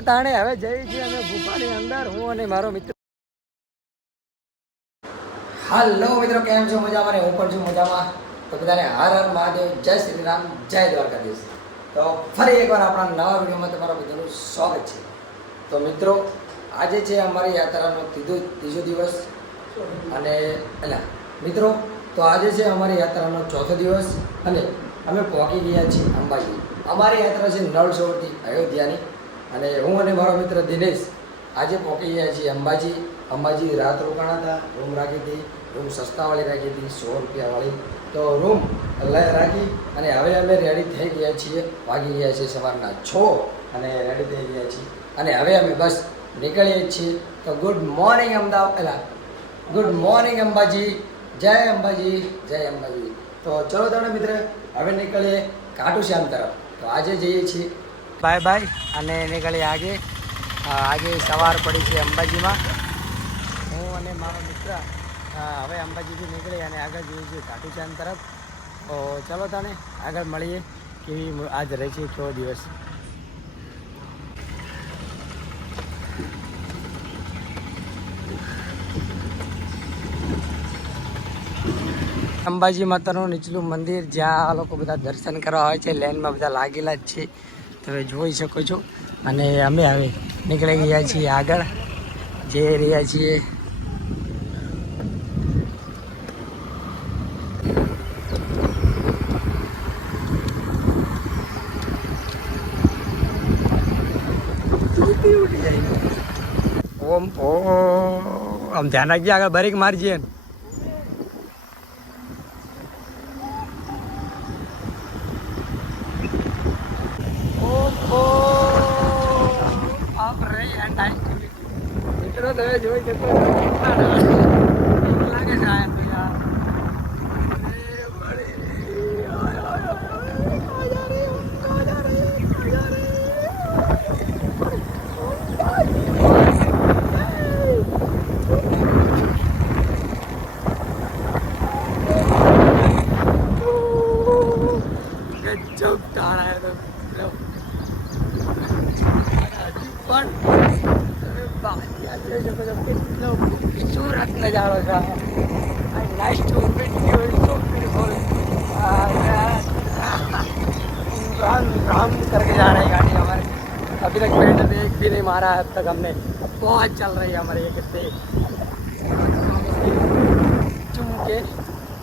તાણે હવે જઈએ છીએ અમે ગુફાની અંદર હું અને મારો મિત્ર. હાલો મિત્રો, કેમ છો? મજામાં હું પણ છું મજામાં. તો બધાને હર હર મહાદેવ, જય શ્રી રામ, જય દ્વારકાધીશ. તો ફરી એકવાર આપણા નવા વિડીયોમાં તમારા બધાનું સ્વાગત છે. તો મિત્રો, આજે છે અમારી યાત્રાનો ત્રીજો ત્રીજો દિવસ. અને એટલે મિત્રો, તો આજે છે અમારી યાત્રાનો ચોથો દિવસ. અને અમે પહોંચી ગયા છીએ અંબાજી. અમારી યાત્રા છે નળસોરથી અયોધ્યાની. અને હું અને મારો મિત્ર દિનેશ આજે પહોંચી ગયા છીએ અંબાજી. અંબાજી રાત રોકાણા હતા. રૂમ રાખી હતી. રૂમ સસ્તાવાળી રાખી હતી, સો રૂપિયાવાળી. તો રૂમ રાખી અને હવે અમે રેડી થઈ ગયા છીએ. વાગી ગયા છીએ સવારના છ અને રેડી થઈ ગયા છીએ. અને હવે અમે બસ નીકળીએ છીએ. તો ગુડ મોર્નિંગ અમદાવાદ પહેલાં ગુડ મોર્નિંગ અંબાજી. જય અંબાજી જય અંબાજી. તો ચલો તમે મિત્ર, હવે નીકળીએ કાટુ શ્યામ તરફ. તો આજે જઈએ છીએ બાય બાય. અને નીકળી આગે. આજે સવાર પડી છે અંબાજીમાં. હું અને મારો મિત્ર હવે અંબાજીથી નીકળી અને આગળ જઈએ છીએ કાટુ તરફ. તો ચલો તને આગળ મળીએ કેવી આજ રહે છે કેવો દિવસ. અંબાજી માતાનું નીચલું મંદિર જ્યાં આ લોકો બધા દર્શન કરવા આવે છે લાઈનમાં બધા લાગેલા જ છે. તમે જોઈ શકો છો. અને અમે હવે નીકળી ગયા છીએ આગળ. જઈ રહ્યા છીએ. ઓમ ઓ આમ ધ્યાન રાખજે, આગળ બરેક મારજે ઓહો મિત્રો તમે જોઈ શકો जा रहे गाड़ी हमारे अभी तक पेंट एक भी नहीं मारा है अब तक हमने बहुत चल रही है हमारे ये कितने चुम के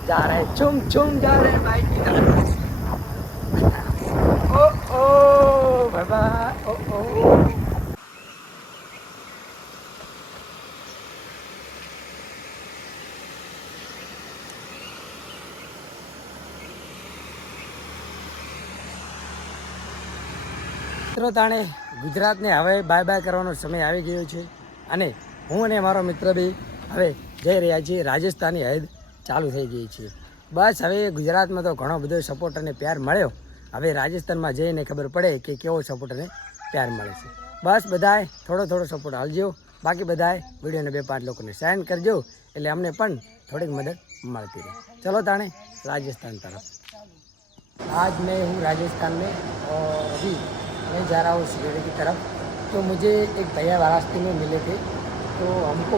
जा रहे हैं चुम चुम जा रहे हैं बाइक की तरफ़ ओ ओ, बाबा, ओ ओ। મિત્રો તાણે ગુજરાતને હવે બાય બાય કરવાનો સમય આવી ગયો છે અને હું અને મારો મિત્ર બી હવે જઈ રહ્યા છીએ રાજસ્થાની હદ ચાલુ થઈ ગઈ છે બસ હવે ગુજરાતમાં તો ઘણો બધો સપોર્ટ અને પ્યાર મળ્યો હવે રાજસ્થાનમાં જઈને ખબર પડે કે કેવો સપોર્ટ અને પ્યાર મળે છે બસ બધાએ થોડો થોડો સપોર્ટ હાલજો બાકી બધાએ વિડીયોને બે પાંચ લોકોને સેન્ડ કરજો એટલે અમને પણ થોડીક મદદ મળતી રહે ચલો તાણે રાજસ્થાન તરફ आज मैं हूँ राजस्थान में और अभी मैं जा रहा हूँ शिवड़ी की तरफ़। तो मुझे एक भैया रास्ते में मिले थे। तो हमको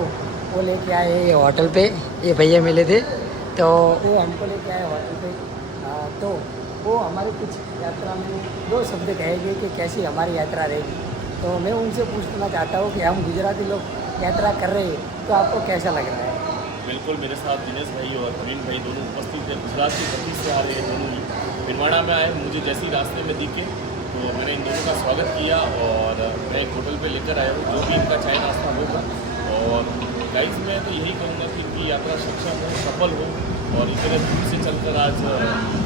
वो लेके आए ये होटल पे ये भैया मिले थे। तो वो हमको लेके आए होटल पे। आ, तो वो हमारे कुछ यात्रा में दो शब्द कहेंगे कि कैसी हमारी यात्रा रहेगी। तो मैं उनसे पूछना चाहता हूँ कि हम गुजराती लोग यात्रा कर रहे हैं तो आपको कैसा लग रहा है? बिल्कुल मेरे साथ दिनेश भाई और प्रवीण भाई दोनों उपस्थित हैं। गुजरात की धरती से आ रहे हैं दोनों ही। भिलवाड़ा में आए मुझे जैसे रास्ते में दिखे तो मैंने इन दोनों का स्वागत किया और मैं एक होटल पे लेकर आया हूँ, जो भी इनका चाय नाश्ता होगा। और गाइस मैं तो यही कहूँगा कि इनकी यात्रा सक्षम हो, सफल हो और इतने दूर से चलकर आज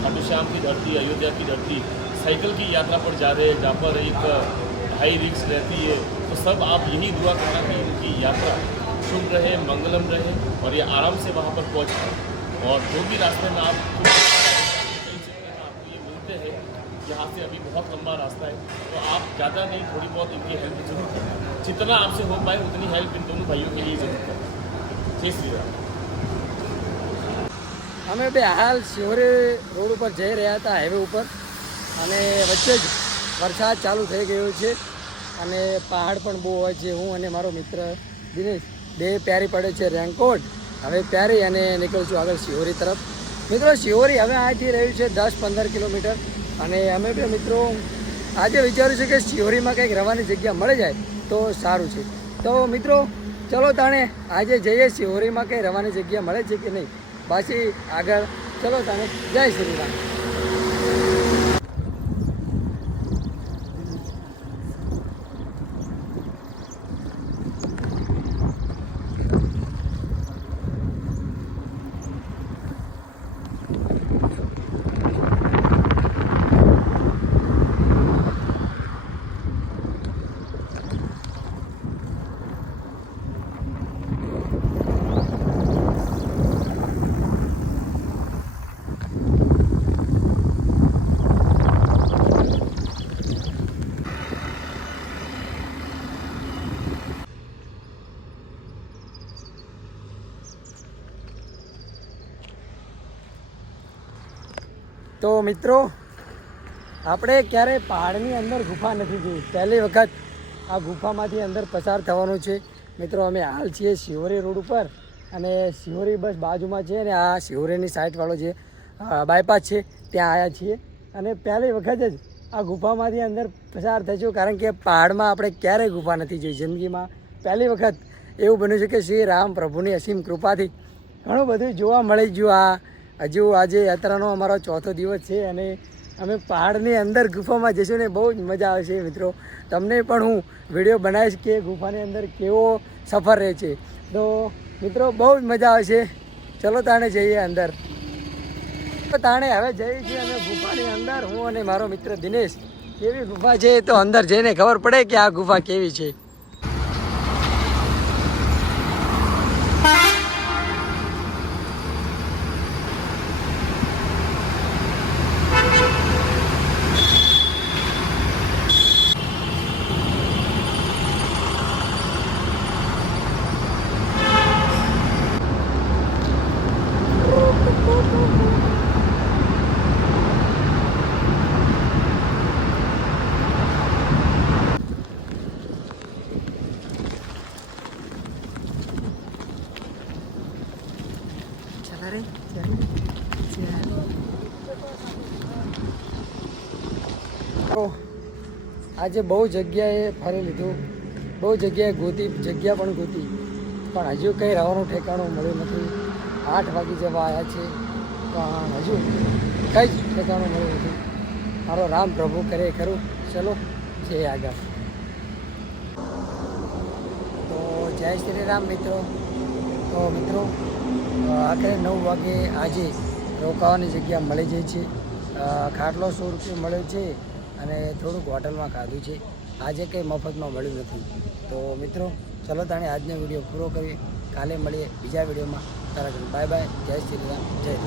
खाटू श्याम की धरती, अयोध्या की धरती, साइकिल की यात्रा पर जा रहे हैं, जहाँ पर एक हाई रिक्स रहती है। तो सब आप यही दुआ करना कि इनकी यात्रा शुभ रहे, मंगलम रहे और ये आराम से वहाँ पर पहुँच पाए। और जो भी रास्ते में आप यहाँ से अभी बहुत लंबा रास्ता है तो आप ज़्यादा नहीं थोड़ी बहुत इनकी हेल्प जरूर करें जितना आपसे हो पाए उतनी हेल्प इन दोनों भाइयों के लिए जरूर करें जय श्री राम અમે બે હાલ શિહોરે રોડ ઉપર જઈ રહ્યા હતા હાઈવે ઉપર અને વચ્ચે જ વરસાદ ચાલુ થઈ ગયો છે અને પહાડ પણ બહુ હોય છે હું અને મારો મિત્ર દિનેશ બે પ્યારી પડે છે રેનકોટ હવે પ્યારી અને નીકળું છું આગળ શિહોરી તરફ મિત્રો શિહોરી હવે અહીંથી રહ્યું છે દસ પંદર કિલોમીટર અને અમે બે મિત્રો આજે વિચાર્યું છે કે શિહોરીમાં કંઈક રવાની જગ્યા મળી જાય તો સારું છે. તો મિત્રો, ચલો તાણે આજે જઈએ શિહોરીમાં કંઈ રવાની જગ્યા મળે છે કે નહીં? પાછી આગળ. ચલો તાણે, જય શ્રી રામ. તો મિત્રો, આપણે ક્યારેય પહાડની અંદર ગુફા નથી જોઈ. પહેલી વખત આ ગુફામાંથી અંદર પસાર થવાનું છે. મિત્રો, અમે હાલ છીએ શિહોરી રોડ ઉપર અને શિહોરી બસ બાજુમાં છે અને આ શિહોરીની સાઈડવાળો જે બાયપાસ છે, ત્યાં આવ્યા છીએ. અને પહેલી વખત જ આ ગુફામાંથી અંદર પસાર થઈશું કારણ કે પહાડમાં આપણે ક્યારેય ગુફા નથી જોઈ જિંદગીમાં. પહેલી વખત એવું બન્યું છે કે શ્રી રામ પ્રભુની અસીમ કૃપાથી ઘણું બધું જોવા મળી ગયું આ હજુ આજે યાત્રાનો અમારો ચોથો દિવસ છે અને અમે પહાડની અંદર ગુફામાં જઈશું ને બહુ જ મજા આવશે મિત્રો. તમને પણ હું વીડિયો બનાવીશ કે ગુફાની અંદર કેવો સફર રહે છે. તો મિત્રો બહુ જ મજા આવશે ચલો તાણે જઈએ અંદર. તો તાણે હવે જઈએ છીએ અમે ગુફાની અંદર હું અને મારો મિત્ર દિનેશ. કેવી ગુફા છે તો અંદર જઈને ખબર પડે કે આ ગુફા કેવી છે. ચાલે રે તો આજે બહુ જગ્યાએ ફરી લીધું. બહુ જગ્યાએ ગોતી, જગ્યા પણ ગોતી. પણ હજુ કંઈ રહેવાનું ઠેકાણું મળ્યું નથી. આઠ વાગી જવા આવ્યા છે પણ હજુ કંઈ જ ઠેકાણું મળ્યું નથી. મારો રામ પ્રભુ કરે ખરું. ચલો છે આગળ. તો જય શ્રી રામ મિત્રો. તો મિત્રો આખરે નવ વાગે આજે રોકાવાની જગ્યા મળી જાય છે. ખાટલો સો રૂપિયા મળ્યો છે અને થોડુંક હોટલમાં ખાધું છે. આજે કંઈ મફતમાં મળ્યું નથી. તો મિત્રો, ચલો તાણે આજનો વીડિયો પૂરો કરીએ. કાલે મળીએ બીજા વિડીયોમાં. તારા બાય બાય. જય શ્રી રામ. જય